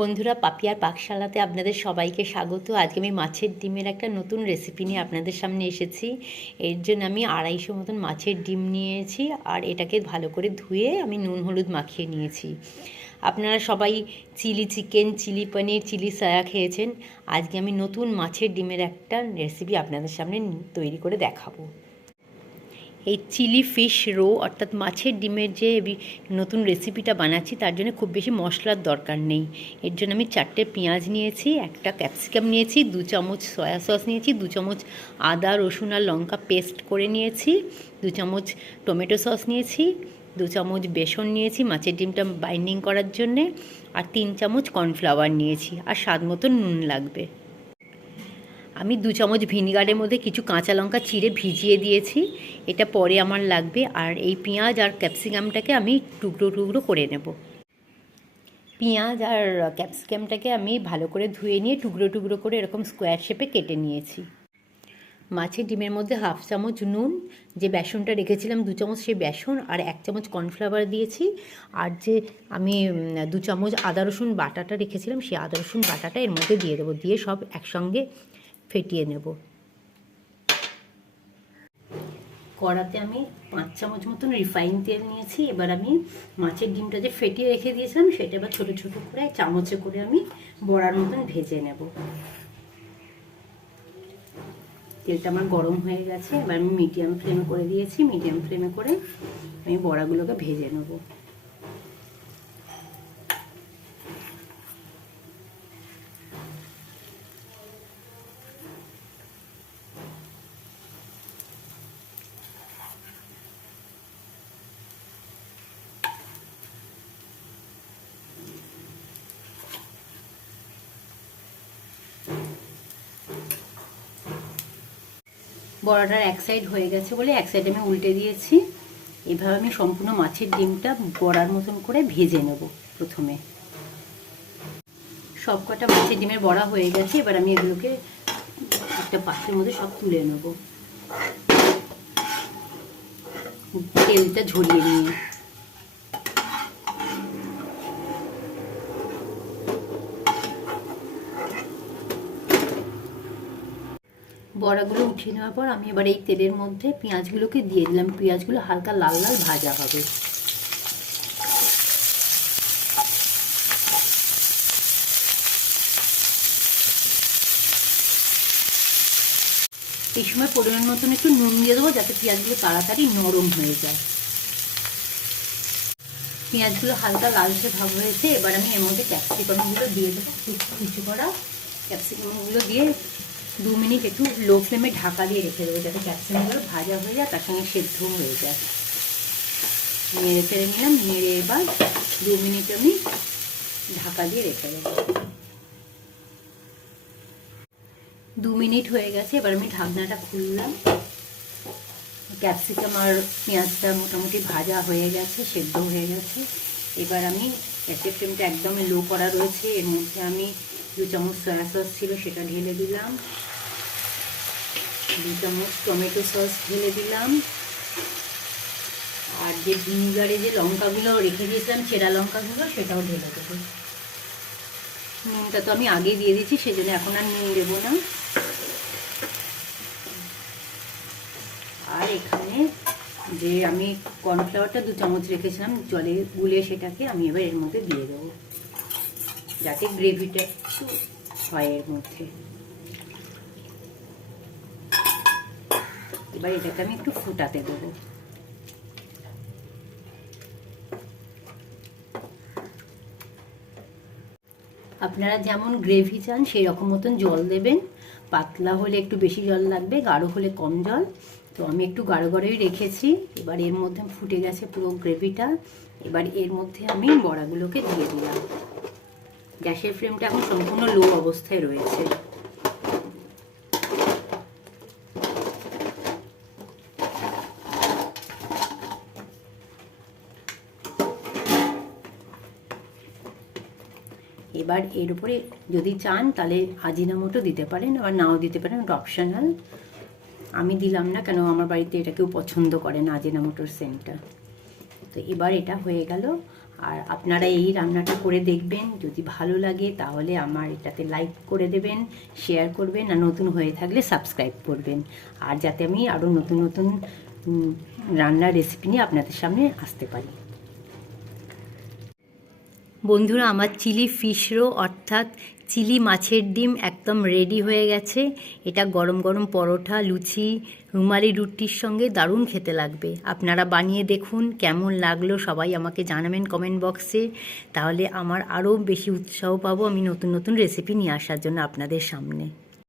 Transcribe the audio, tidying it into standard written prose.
বন্ধুরা, পাপিয়ার পাকশালাতে আপনাদের সবাইকে স্বাগত। আজকে আমি মাছের ডিমের একটা নতুন রেসিপি নিয়ে আপনাদের সামনে এসেছি। এর জন্য আমি 250 মতন মাছের ডিম নিয়েছি, আর এটাকে ভালো করে ধুয়ে আমি নুন হলুদ মাখিয়ে নিয়েছি। আপনারা সবাই চিলি চিকেন, চিলি পনির, চিলি সয়া খেয়েছেন। আজকে আমি নতুন মাছের ডিমের একটা রেসিপি আপনাদের সামনে তৈরি করে দেখাবো। এই চিলি ফিশ রো অর্থাৎ মাছের ডিমের যে নতুন রেসিপিটা বানাচ্ছি, তার জন্য খুব বেশি মশলার দরকার নেই। এর জন্য আমি 4টে পেঁয়াজ নিয়েছি, একটা ক্যাপসিকাম নিয়েছি, 2 চামচ সয়া সস নিয়েছি, 2 চামচ আদা রসুন আর লঙ্কা পেস্ট করে নিয়েছি, 2 চামচ টমেটো সস নিয়েছি, 2 চামচ বেসন নিয়েছি মাছের ডিমটা বাইন্ডিং করার জন্যে, আর 3 চামচ কর্নফ্লাওয়ার নিয়েছি, আর স্বাদ মতো নুন লাগবে। আমি 2 চামচ ভিনিগারের মধ্যে কিছু কাঁচা লঙ্কা চিড়ে ভিজিয়ে দিয়েছি, এটা পরে আমার লাগবে। আর এই পেঁয়াজ আর ক্যাপসিকামটাকে আমি টুকরো টুকরো করে নেব। পেঁয়াজ আর ক্যাপসিকামটাকে আমি ভালো করে ধুয়ে নিয়ে টুকরো টুকরো করে এরকম স্কোয়ার শেপে কেটে নিয়েছি। মাছের ডিমের মধ্যে 1/2 চামচ নুন, যে বেসনটা রেখেছিলাম 2 চামচ সেই বেসন, আর 1 চামচ কর্নফ্লাওয়ার দিয়েছি। আর যে আমি 2 চামচ আদা রসুন বাটাটা রেখেছিলাম, সেই আদা রসুন বাটাটা এর মধ্যে দিয়ে দেবো, দিয়ে সব একসঙ্গে ফেটিয়ে নেব। কড়াতে আমি 5 চামচ মতন রিফাইন তেল নিয়েছি। এবার আমি মাছের ডিমটা যে ফেটিয়ে রেখে দিয়েছিলাম, সেটা এবার ছোটো ছোটো করে চামচে করে আমি বড়ার মতন ভেজে নেব। তেলটা আমার গরম হয়ে গেছে, এবার আমি মিডিয়াম ফ্লেমে করে দিয়েছি। মিডিয়াম ফ্লেমে করে আমি বড়াগুলোকে ভেজে নেব। বড়াটার এক সাইড হয়ে গেছে বলে এক সাইড আমি উল্টে দিয়েছি। এভাবে আমি সম্পূর্ণ মাছের ডিমটা বড়ার মতন করে ভেজে নেব। প্রথমে সব কটা মাছের ডিমের বড়া হয়ে গেছে, এবার আমি এগুলোকে একটা পাত্রের মধ্যে সব তুলে নেব, তেলটা ঝরিয়ে নিয়ে। বড়াগুলো উঠিয়ে নেওয়ার পর আমি এবার এই তেলের মধ্যে পেঁয়াজগুলোকে দিয়ে দিলাম। পেঁয়াজগুলো হালকা লাল লাল ভাজা হবে। এই সময় পরিমাণ মতন একটু নুন দিয়ে দেবো, যাতে পেঁয়াজগুলো তাড়াতাড়ি নরম হয়ে যায়। পেঁয়াজগুলো হালকা লালচে ভাব হয়েছে, এবার আমি এর মধ্যে ক্যাপসিকামগুলো দিয়ে দেবো। কুচি করা ক্যাপসিকামগুলো দিয়ে 2 মিনিট একটু লো ফ্লেমে ঢাকা দিয়ে রেখে দেবো, যাতে ক্যাপসিকামগুলো ভাজা হয়ে যায়, তার সঙ্গে সেদ্ধ হয়ে যায়। নেড়ে ফেড়ে নিলাম, নেড়ে এবার 2 মিনিট আমি ঢাকা দিয়ে রেখে দেবো। 2 মিনিট হয়ে গেছে, এবার আমি ঢাকনাটা খুললাম। ক্যাপসিকাম আর পেঁয়াজটা মোটামুটি ভাজা হয়ে গেছে, সেদ্ধ হয়ে গেছে। এবার আমি গ্যাসের ফ্লেমটা একদম লো করা রয়েছে। এর মধ্যে আমি 2 চামচ সয়া সস ছিল সেটা ঢেলে দিলাম, 2 চামচ টমেটো সস ঢেলে দিলাম, আর যে ভিনিগারে যে লঙ্কাগুলো রেখে দিয়েছিলাম চেরা লঙ্কাগুলো, সেটাও ঢেলে দেবো। নুনটা তো আমি আগেই দিয়ে দিয়েছি, সেজন্য এখন আর নুন দেবো না। আর এখানে যে আমি কর্নফ্লাওয়ারটা 2 চামচ রেখেছিলাম জলে গুলিয়ে, সেটাকে আমি এবার এর মধ্যে দিয়ে দেবো, যাতে গ্রেভিটা একটু হয় এর মধ্যে। এবার এটাকে আমি একটু ফুটাতে দেবো। আপনারা যেমন গ্রেভি চান সেই রকম মতন জল দেবেন। পাতলা হলে একটু বেশি জল লাগবে, গাঢ় হলে কম জল। তো আমি একটু গাঢ় গাঢ়ই রেখেছি। এবার এর মধ্যে ফুটে গেছে পুরো গ্রেভিটা। এবার এর মধ্যে আমি বড়াগুলোকে দিয়ে দিলাম। গ্যাসের ফ্লেমটা এখন সম্পূর্ণ লো অবস্থায় রয়েছে। এবার এর উপরে যদি চান তাহলে আজিনামোটো দিতে পারেন, আবার নাও দিতে পারেন, ওটা অপশনাল। আমি দিলাম না, কেন আমার বাড়িতে এটা কেউ পছন্দ করে না আজিনামোটোর সেন্টটা। তো এবার এটা হয়ে গেল। আর আপনারা এই রান্নাটা করে দেখবেন, যদি ভালো লাগে তাহলে আমার এটাতে লাইক করে দেবেন, শেয়ার করবেন, আর নতুন হয়ে থাকলে সাবস্ক্রাইব করবেন, আর যাতে আমি আরও নতুন নতুন রান্নার রেসিপি নিয়ে আপনাদের সামনে আসতে পারি। বন্ধুরা, আমার চিলি ফিশ রো অর্থাৎ চিলি মাছের ডিম একদম রেডি হয়ে গেছে। এটা গরম গরম পরোটা, লুচি, রুমালি রুটির সঙ্গে দারুণ খেতে লাগবে। আপনারা বানিয়ে দেখুন, কেমন লাগলো সবাই আমাকে জানাবেন কমেন্ট বক্সে। তাহলে আমার আরও বেশি উৎসাহ পাবো আমি নতুন নতুন রেসিপি নিয়ে আসার জন্য আপনাদের সামনে।